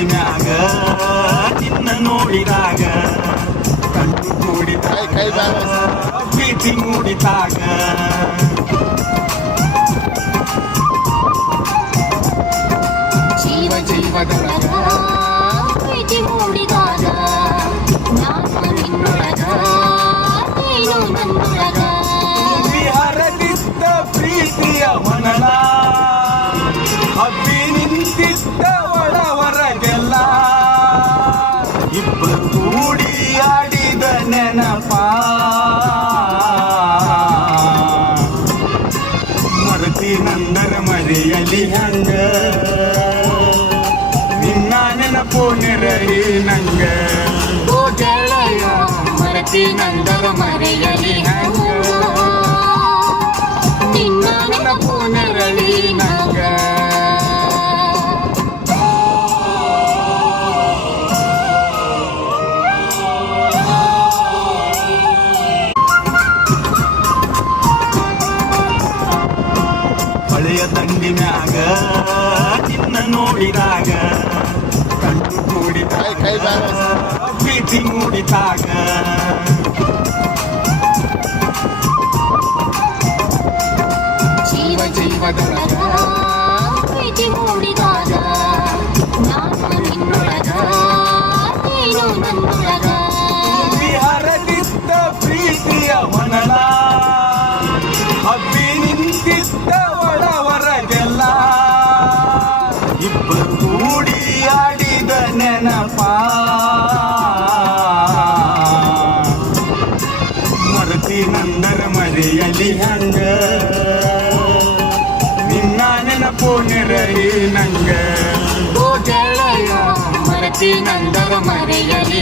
ದಂಡಿ ಮ್ಯಾಗ ನಿನ್ನ ನೋಡಿದಾಗ ಕಣ್ಣು ಕೂಡಿದಾಗ ಪ್ರೀತಿ ಮೂಡಿದಾಗ ಜೀವ ಜೀವದೊಳಗ ಪ್ರೀತಿ ಮೂಡಿದಾಗ ನಾನು ನಿನ್ನೊಳಗ ನೀನು ನನ್ನೊಳಗ ಹರದಿದ್ದ ಪ್ರೀತಿಯ ಮನಲ ಹಬ್ಬಿ ನಿಂತಿದ್ದ ಒಳವರಗೆಲ್ಲ ಇಬ್ಬರು ಕೂಡಿ ಆಡಿದ ನೆನಪ ಮರತಿ ನಂದರ ಮರೆಯಲಿ ಹಂಗ ನಿನ್ನ ನೆನಪು ನೆರಳಿ ನಂಗ ಓ ಗೆಳೆಯ ಮರತಿ ನಂದರ ಮರೆಯಲಿ ಹಂಗ ನಿನ್ನ ನೆನಪು ನೆರಳಿ ನಂಗ ಹಳೆಯ ದಂಡಿ ಮ್ಯಾಗ ನಿನ್ನ ನೋಡಿದಾಗ ಕಣ್ಣು ಕೂಡಿದಾಗ ಪ್ರೀತಿ ಮೂಡಿದಾಗ ಜೀವ ಜೀವದೊಳಗ ಪ್ರೀತಿ ಮೂಡಿದಾಗ ನಾನು ನಿನ್ನೊಳಗ ನೀನು ನನ್ನೊಳಗ ಹರದಿದ್ದ ಪ್ರೀತಿಯ ಮನಲ ಹಬ್ಬಿ ನಿಂತಿದ್ದ ಒಳವರಗೆಲ್ಲ ಇಬ್ಬರು ಕೂಡಿ ಆಡಿದ ನೆನಪ ಮರತಿ ನಂದರ ಮರೆಯಲಿ ಹಂಗ ನಿನ್ನ ನೆನಪು ನೆರಳಿ ನಂಗ ಓ ಗೆಳೆಯ ಮರತಿ ನಂದರ ಮರೆಯಲಿ